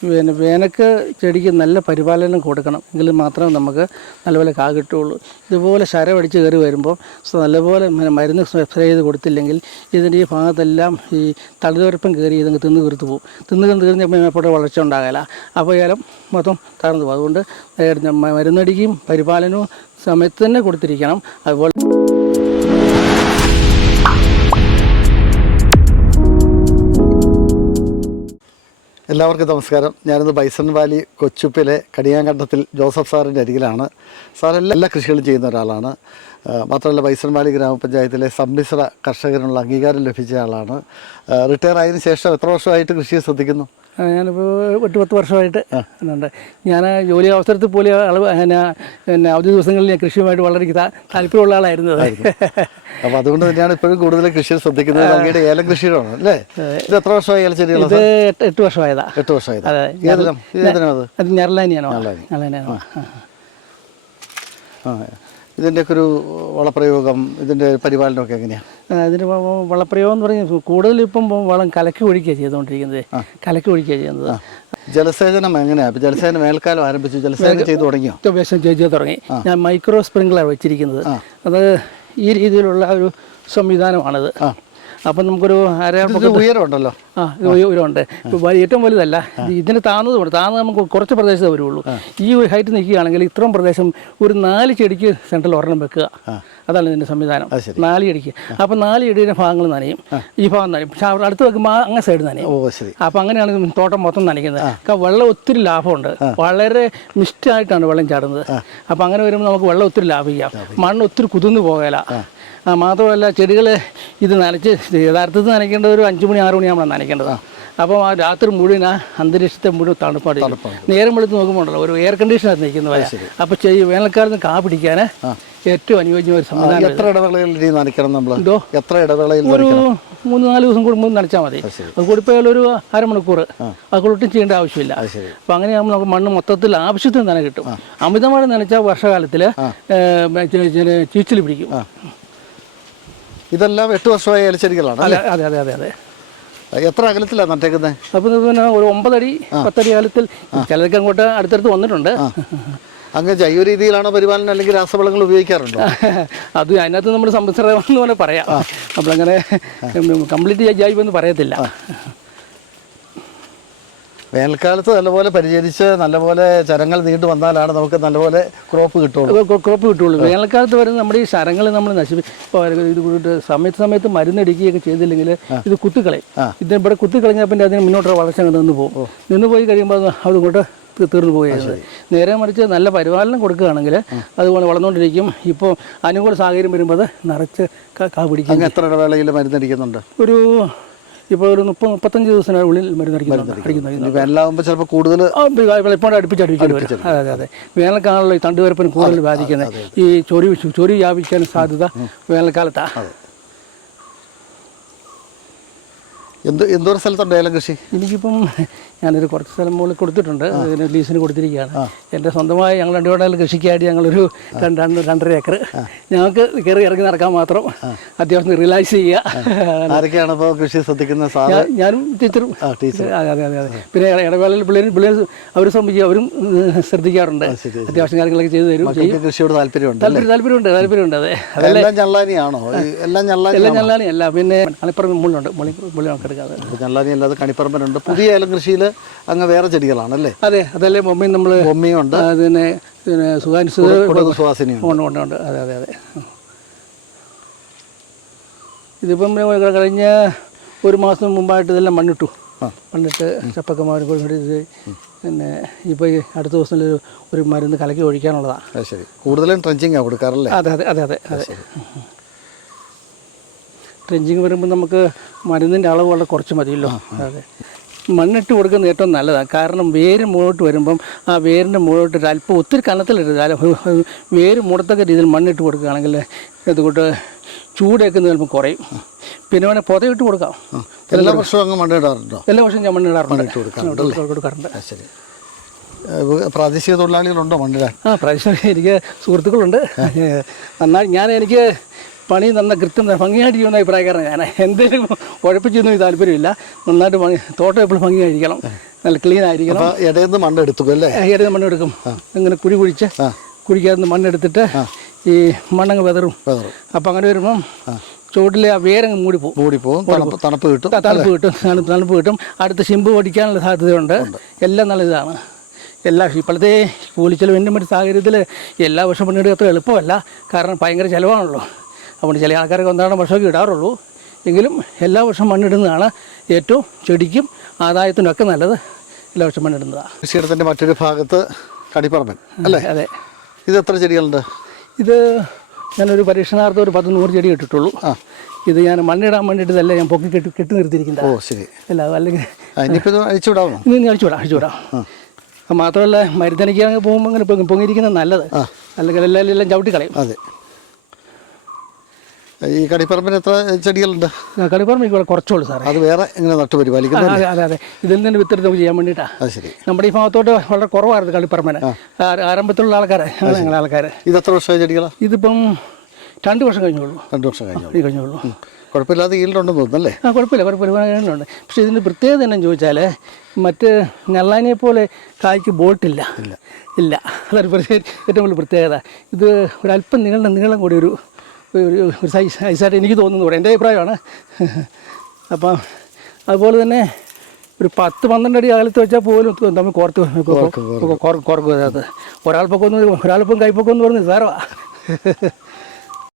പിന്നെ വേനക്ക് ചെടിക്ക് നല്ല പരിപാലനം കൊടുക്കണം. എങ്കിൽ മാത്രമേ നമുക്ക് നല്ലപോലെ കാ കിട്ടുകയുള്ളൂ ഇതുപോലെ ശരമടിച്ച് കയറി വരുമ്പോൾ നല്ലപോലെ മരുന്ന് സ്പ്രേ ചെയ്ത് കൊടുത്തില്ലെങ്കിൽ ഇതിന്റെ ഈ ഭാഗത്തെല്ലാം ഈ തളിതുരപ്പം കയറി ഇതങ്ങ് തിന്ന് തീർത്ത് പോകും തിന്ന് തിന്ന് തീർന്ന് മേപ്പോട്ട് വളർച്ച ഉണ്ടാകില്ല അപ്പോൾ ഏലം മൊത്തം തകർന്നു പോകും അതുകൊണ്ട് മരുന്നടിക്കും പരിപാലനവും സമയത്ത് തന്നെ കൊടുത്തിരിക്കണം. അതുപോലെ എല്ലാവർക്കും നമസ്കാരം. ഞാനിന്ന് ബൈസൺ വാലി കൊച്ചുപ്പിലെ കടിയാങ്കണ്ടത്തിൽ ജോസഫ് സാറിന്റെ അരികിലാണ്. സാർ എല്ലാ എല്ലാ കൃഷികളും ചെയ്യുന്ന ഒരാളാണ്. മാത്രമല്ല ബൈസൺ വാലി ഗ്രാമപഞ്ചായത്തിലെ സമ്മിശ്ര കർഷകനുള്ള അംഗീകാരം ലഭിച്ച ആളാണ്. റിട്ടയർ ആയതിനു ശേഷം എത്ര വർഷമായിട്ട് കൃഷിയെ ശ്രദ്ധിക്കുന്നു? ഞാനിപ്പോൾ എട്ട് പത്ത് വർഷമായിട്ട് ഉണ്ട് ഞാൻ ജോലി അവസരത്തിൽ പോലെ അളവ് പിന്നെ പിന്നെ അവധി ദിവസങ്ങളിൽ ഞാൻ കൃഷിയുമായിട്ട് വളരെ താല്പര്യമുള്ള ആളായിരുന്നു. അപ്പോൾ അതുകൊണ്ട് തന്നെയാണ് ഇപ്പോഴും കൂടുതൽ കൃഷി ശ്രദ്ധിക്കുന്നത്. അങ്ങയുടെ ഏലം കൃഷിയിലാണ് അല്ലേ? ഇത് എത്ര വർഷമായി ഏലച്ചെടികൾ ഇത് എട്ട് എട്ട് വർഷമായതാ. എട്ട് വർഷമായതാ. ഏതെല്ലാം അത് അത് ഞെറലാനിയാണോ ഞെറലാനിയാണോ ആ. ഇതിന്റെയൊക്കെ ഒരു വളപ്രയോഗം ഇതിന്റെ പരിപാലനമൊക്കെ എങ്ങനെയാണ് അതിന് വളപ്രയോഗം എന്ന് പറഞ്ഞാൽ കൂടുതലും ഇപ്പം വളം കലക്കി ഒഴിക്കുക ചെയ്തുകൊണ്ടിരിക്കുന്നത്. കലക്കി ഒഴിക്കുക ചെയ്യുന്നത്. ജലസേചനം എങ്ങനെയാണ് ജലസേചനം വേൽക്കാലം ആരംഭിച്ചു ജലസേചനം ചെയ്തു തുടങ്ങിയോ? ചെയ്തു തുടങ്ങി. ഞാൻ മൈക്രോ സ്പ്രിംഗ്ലർ വെച്ചിരിക്കുന്നത്. അത് ഈ രീതിയിലുള്ള ഒരു സംവിധാനമാണിത്. അപ്പം നമുക്കൊരു ഉയരമുണ്ടല്ലോ. ആ ഇത് ഇപ്പൊ ഏറ്റവും വലുതല്ല. ഇത് ഇതിന് താന്നതുകൊണ്ട് താന്ന് നമുക്ക് കുറച്ച് പ്രദേശത്തേ വരുള്ളൂ. ഈ ഒരു ഹൈറ്റ് നിൽക്കുകയാണെങ്കിൽ ഇത്രയും പ്രദേശം ഒരു നാല് ചെടിക്ക് സെൻട്രൽ ഒരെണ്ണം വെക്കുക. അതാണ് ഇതിന്റെ സംവിധാനം. നാല് അപ്പോൾ അപ്പം നാല് ചെടിയുടെ ഭാഗങ്ങൾ നനയും. ഈ ഭാഗം നനയും. പക്ഷെ അവിടെ അടുത്ത് വെക്കുമ്പോൾ അങ്ങ് സൈഡ് നനയും. ഓ ശരി. അപ്പം അങ്ങനെയാണ് തോട്ടം മൊത്തം നനയ്ക്കുന്നത്. അപ്പം വെള്ളം ഒത്തിരി ലാഭമുണ്ട്. വളരെ മിസ്റ്റായിട്ടാണ് വെള്ളം ചാടുന്നത്. അപ്പം അങ്ങനെ വരുമ്പോൾ നമുക്ക് വെള്ളം ഒത്തിരി ലാഭിക്കാം. മണ്ണ് ഒത്തിരി കുതിർന്നു പോകല. മാത്രമല്ല ചെടികൾ ഇത് നനച്ച് യഥാർത്ഥത്തിൽ നനയ്ക്കേണ്ടത് ഒരു അഞ്ച് മണി ആറ് മണിയാകുമ്പോൾ നനയ്ക്കേണ്ടത്. അപ്പം ആ രാത്രി മുഴുവൻ ആ അന്തരീക്ഷത്തെ മുഴുവൻ തണുപ്പാടി നേരം വെളുത്ത് നോക്കുമ്പോൾ ഉണ്ടല്ലോ ഒരു എയർ കണ്ടീഷണർ നിൽക്കുന്നത് അപ്പോൾ ചെയ്യും വേനൽക്കാലത്ത് കാ പിടിക്കാൻ ഏറ്റവും അനുയോജ്യമായ ഒരു സംവിധാനം എത്ര ഇടവേളയിൽ നനയ്ക്കണം നമ്മൾ എന്തോ? എത്ര ഇടവേളയിൽ ഒരു മൂന്ന് നാല് ദിവസം കൂടുമ്പോൾ നനച്ചാൽ മതി. അത് കൂടിപ്പോയാൽ ഒരു അരമണിക്കൂർ. അത് ഒട്ടും ചെയ്യേണ്ട ആവശ്യമില്ല. അപ്പം അങ്ങനെയാകുമ്പോൾ നമുക്ക് മണ്ണ് മൊത്തത്തിൽ ആവശ്യത്തിന് നന കിട്ടും. അമിതമായി നനച്ചാൽ വർഷകാലത്തിൽ ചീച്ചിൽ പിടിക്കും. ഇതെല്ലാം എട്ട് വർഷമായ ഇലച്ചെടികളാണ് അതെ അതെ അതെ അതെ. എത്ര അകലത്തിലാണ് നട്ടേക്കുന്നത് അപ്പം ഇത് പിന്നെ ഒരു ഒമ്പതടി പത്തടി അകലത്തിൽ ചിലർക്ക് അങ്ങോട്ട് അടുത്തടുത്ത് വന്നിട്ടുണ്ട്. അങ്ങ് ജൈവ രീതിയിലാണോ പരിപാലനം അല്ലെങ്കിൽ രാസവളങ്ങൾ ഉപയോഗിക്കാറുണ്ടോ? അത് അതിനകത്ത് നമ്മൾ സമ്മിശ്രമെന്ന് പോലെ പറയാം. നമ്മളങ്ങനെ കംപ്ലീറ്റ് ജൈവെന്ന് പറയത്തില്ല. വേനൽക്കാലത്ത് നല്ലപോലെ പരിചരിച്ച് നല്ലപോലെ ചരങ്ങൾ നീണ്ടു വന്നാലാണ് നമുക്ക് നല്ലപോലെ ക്രോപ്പ് കിട്ടുള്ളൂ. ക്രോ- ക്രോപ്പ് കിട്ടുള്ളൂ. വേനൽക്കാലത്ത് വരുന്ന നമ്മുടെ ഈ ശരങ്ങൾ നമ്മൾ നശിപ്പിക്കും ഇത് കൂടിയിട്ട് സമയത്ത് സമയത്ത് മരുന്നടിക്കുകയൊക്കെ ചെയ്തില്ലെങ്കിൽ ഇത് കുത്തിക്കളയും. ഇത് ഇവിടെ കുത്തിക്കളഞ്ഞാൽ പിന്നെ അതിന് മുന്നോട്ടുള്ള വളർച്ച അങ്ങ് നിന്ന് പോകും. നിന്ന് പോയി കഴിയുമ്പോൾ അത് അതുകൊണ്ട് തീർന്നു പോവുകയാണ് നേരെ മറിച്ച് നല്ല പരിപാലനം കൊടുക്കുകയാണെങ്കിൽ അതുപോലെ വളർന്നുകൊണ്ടിരിക്കും. ഇപ്പോൾ അനുകൂല സാഹചര്യം വരുമ്പോൾ അത് നിറച്ച് കാ പിടിക്കും എത്ര വേളയിൽ മരുന്നടിക്കുന്നുണ്ട് ഒരു ഇപ്പോൾ ഒരു മുപ്പത് മുപ്പത്തഞ്ച് ദിവസത്തിനുള്ളിൽ മരുന്നടിക്കുന്നുണ്ട് അടിക്കുന്നു ഇനി വേനലാകുമ്പോൾ ചിലപ്പോൾ കൂടുതൽ ആ, വെള്ളപ്പാട് അടുപ്പിച്ച് അടുപ്പിച്ചിട്ട് വരും അതെ അതെ അതെ. വേനൽക്കാലമുള്ള ഈ തണ്ടുവരപ്പിന് കൂടുതൽ ബാധിക്കുന്നത് ഈ ചൊരി ചൊരി വ്യാപിക്കാൻ സാധ്യത വേനൽക്കാലത്താണ് എന്ത് എന്തോരം സ്ഥലത്തുണ്ട് ഏലം കൃഷി? എനിക്കിപ്പം ഞാനൊരു കുറച്ച് സ്ഥലം മുകളിൽ കൊടുത്തിട്ടുണ്ട്. അതിന് ലീസിന് കൊടുത്തിരിക്കുകയാണ്. എന്റെ സ്വന്തമായി ഞങ്ങൾ രണ്ടുപേരുടെ കൃഷിക്കായിട്ട് ഞങ്ങളൊരു രണ്ട് രണ്ട് രണ്ടര ഏക്കർ ഞങ്ങൾക്ക് കയറി ഇറങ്ങി നടക്കാൻ മാത്രം അത്യാവശ്യം റിലാക്സ് ചെയ്യുക. ആരൊക്കെയാണ് ഇപ്പോൾ കൃഷി ശ്രദ്ധിക്കുന്ന ഞാനും ടീച്ചറും. അതെ അതെ അതെ പിന്നെ ഇട- ഇടവേളയിൽ പിള്ളേർ പിള്ളേർ അവർ സംബന്ധിച്ച് അവരും ശ്രദ്ധിക്കാറുണ്ട്. അത്യാവശ്യം കാര്യങ്ങളൊക്കെ ചെയ്തു തരും. കൃഷിയോട് താല്പര്യമുണ്ട് താല്പര്യം താല്പര്യമുണ്ട് താല്പര്യമുണ്ട് അതെ. എല്ലാം ഞള്ളാനിയാണോ? എല്ലാം ഞള്ളാനി എല്ലാം പിന്നെ മുള്ളുണ്ട് മുള്ളി മുള്ളി നമുക്ക് എടുക്കാതെ. ഞള്ളാനി അല്ലാതെ കണിപ്പറമ്പനുണ്ട്. പുതിയ ഏലം കൃഷിയിൽ അങ്ങ് വേറെ ചെടികളാണ് അല്ലേ അതെ അതല്ലേ ബൊമ്മയും നമ്മൾ ബൊമ്മയുണ്ട് അതിനെ പിന്നെ ഉണ്ട്. ഉണ്ട് ഉണ്ട് അതെ അതെ അതെ. ഇതിപ്പം കഴിഞ്ഞ ഒരു മാസം മുമ്പായിട്ട് ഇതെല്ലാം മണ്ണിട്ടു. മണ്ണിട്ട് ചപ്പക്കമാരും കൂടി ഇത് പിന്നെ ഇപ്പോൾ ഈ അടുത്ത ദിവസം ഒരു മരുന്ന് കലക്കി ഒഴിക്കാനുള്ളതാണ് ശരി. കൂടുതലും ട്രെഞ്ചിങ്ങാണ് കൊടുക്കാറല്ലേ? അതെ അതെ അതെ അതെ അതെ ട്രെഞ്ചിങ് വരുമ്പോൾ നമുക്ക് മരുന്നിന്റെ അളവ് വളരെ കുറച്ച് മതിയല്ലോ. അതെ. മണ്ണിട്ട് കൊടുക്കുന്നത് ഏറ്റവും നല്ലതാണ് കാരണം വേര് മുകളോട്ട് വരുമ്പം ആ വേരിന്റെ മുകളോട്ട് ഒരു അല്പം ഒത്തിരി കനത്തിലിരുത് വേര് മുടത്തക്ക രീതിയിൽ മണ്ണിട്ട് കൊടുക്കുകയാണെങ്കിൽ ഇതുകൊണ്ട് ചൂടേക്കുന്ന ചിലപ്പോൾ കുറയും. പിന്നെ വേണേൽ പുതയിട്ട് കൊടുക്കാം. എല്ലാ വർഷവും അങ്ങ് മണ്ണിടാറുണ്ടോ എല്ലാ വർഷവും ഞാൻ മണ്ണിടാറുണ്ട് കൊടുക്കാറുണ്ട് ശരി. പ്രാദേശിക തൊഴിലാളികളുണ്ടോ മണ്ണിടാൻ? ആ പ്രാദേശിക എനിക്ക് സുഹൃത്തുക്കളുണ്ട്. എന്നാൽ ഞാൻ എനിക്ക് പണി നന്ന കൃത്യം ഭംഗിയായിട്ട് ചെയ്യുന്ന അഭിപ്രായക്കാരാണ് ഞാൻ എന്തെങ്കിലും ഉഴപ്പിച്ചൊന്നും താല്പര്യമില്ല. നന്നായിട്ട് പണി തോട്ടം എപ്പോഴും ഭംഗിയായിരിക്കണം. നല്ല ക്ലീൻ ആയിരിക്കണം. ഇടയിൽ നിന്ന് മണ്ണ് എടുക്കും അല്ലേ? ഇടയിൽ മണ്ണ് എടുക്കും. ഇങ്ങനെ കുഴി കുഴിച്ച് കുഴിക്കകത്ത് മണ്ണെടുത്തിട്ട് ഈ മണ്ണങ്ങ് വെതറും. അപ്പം അങ്ങനെ വരുമ്പം ചുവട്ടിലെ ആ വേരങ്ങ് മൂടിപ്പോ മൂടിപ്പോവും. തണുപ്പ് കിട്ടും തണുപ്പ് കിട്ടും. തണുപ്പ് കിട്ടും. അടുത്ത ശിമ്പ് പൊടിക്കാനുള്ള സാധ്യതയുണ്ട്. എല്ലാം നല്ല ഇതാണ്. എല്ലാ ഇപ്പോഴത്തെ കൂലിച്ചെലവിന്റെ മറ്റു സാഹചര്യത്തിൽ എല്ലാ വർഷം പണിയെടുക്കുക അത്ര എളുപ്പമല്ല. കാരണം ഭയങ്കര ചിലവാണല്ലോ. അതുകൊണ്ട് ചില ആൾക്കാരൊക്കെ ഒന്നാണ് വർഷമൊക്കെ ഇടാറുള്ളൂ. എങ്കിലും എല്ലാ വർഷവും മണ്ണിടുന്നതാണ് ഏറ്റവും ചെടിക്കും ആദായത്തിനൊക്കെ നല്ലത് എല്ലാ വർഷം മണ്ണിടുന്നതാണ് കൃഷിയിടത്തിന്റെ മറ്റൊരു ഭാഗത്ത് കടിപ്പറമ്പൻ അല്ലേ? അതെ ഇത് എത്ര ചെടികളുണ്ട്? ഇത് ഞാനൊരു പരീക്ഷണാർത്ഥം ഒരു പത്ത് നൂറ് ചെടി ഇട്ടിട്ടുള്ളൂ. ആ. ഇത് ഞാൻ മണ്ണിടാൻ വേണ്ടിയിട്ടല്ല ഞാൻ പൊക്കി കെട്ടി കെട്ടി നിർത്തിയിരിക്കുന്നത്. ഓ ശരി. അല്ല അല്ലെങ്കിൽ ഇനിയിപ്പോൾ ഇത് അഴിച്ചുവിടാമോ ഇനി അഴിച്ചുവിടാം അഴിച്ചുവിടാം മാത്രമല്ല മരുന്നണിക്കാൻ പോകുമ്പോൾ പൊങ്ങി- പൊങ്ങിയിരിക്കുന്നത് നല്ലത്. അല്ലെങ്കിൽ എല്ലാം എല്ലാം ചവിട്ടി കളയും. അതെ. ഈ കടിപ്പറമ്പിന് എത്ര ചെടികളുണ്ട്? കണിപ്പറമ്പ് ഇവിടെ കുറച്ചുള്ളൂ സാർ അത് വേറെ ഇങ്ങനെ നട്ടുപരിപാലിക്കുന്നു അതെ അതെ അതെ. ഇതിൽ നിന്ന് വിത്തെടുത്ത് നമുക്ക് ചെയ്യാൻ വേണ്ടിയിട്ടാണ് അത് ശരി. നമ്മുടെ ഈ ഭാഗത്തോട്ട് വളരെ കുറവായിരുന്നു കളിപ്പറമ്പന് ആരംഭത്തിലുള്ള ആൾക്കാരെ. ഞങ്ങളെ ആൾക്കാർ ഇത് എത്ര വർഷമായ ചെടികളാണ് ഇതിപ്പം രണ്ട് വർഷം കഴിഞ്ഞുള്ളൂ. രണ്ട് വർഷം കഴിഞ്ഞു കഴിഞ്ഞുള്ളൂ. കുഴപ്പമില്ലാതെ ഈൽഡുണ്ടെന്ന് തോന്നുന്നല്ലേ? ആ കുഴപ്പമില്ല. കുഴപ്പമില്ല. ഉണ്ട്. പക്ഷേ ഇതിന്റെ പ്രത്യേകത എന്നാന്ന് ചോദിച്ചാൽ മറ്റ് നെല്ലാനിയെ പോലെ കായ്ക്ക് ബോട്ടില്ല ഇല്ല. ഇല്ല. അതൊരു പ്രത്യേക ഏറ്റവും വലിയ പ്രത്യേകത. ഇത് ഒരല്പം നീളം നീളം കൂടി ഒരു ഒരു ഒരു സൈസ് സൈസായിട്ട് എനിക്ക് തോന്നുന്നു പറയാം എന്റെ അഭിപ്രായമാണ്. അപ്പം അതുപോലെ തന്നെ ഒരു പത്ത് പന്ത്രണ്ട് അടി അകലത്ത് വെച്ചാൽ പോലും തമ്മിൽ കോർത്ത് കുറക്കും അതിനകത്ത് ഒരാൾ പൊക്കം ഒരാൾപ്പം കൈപ്പൊക്കം എന്ന് പറഞ്ഞ് സാരമാണ്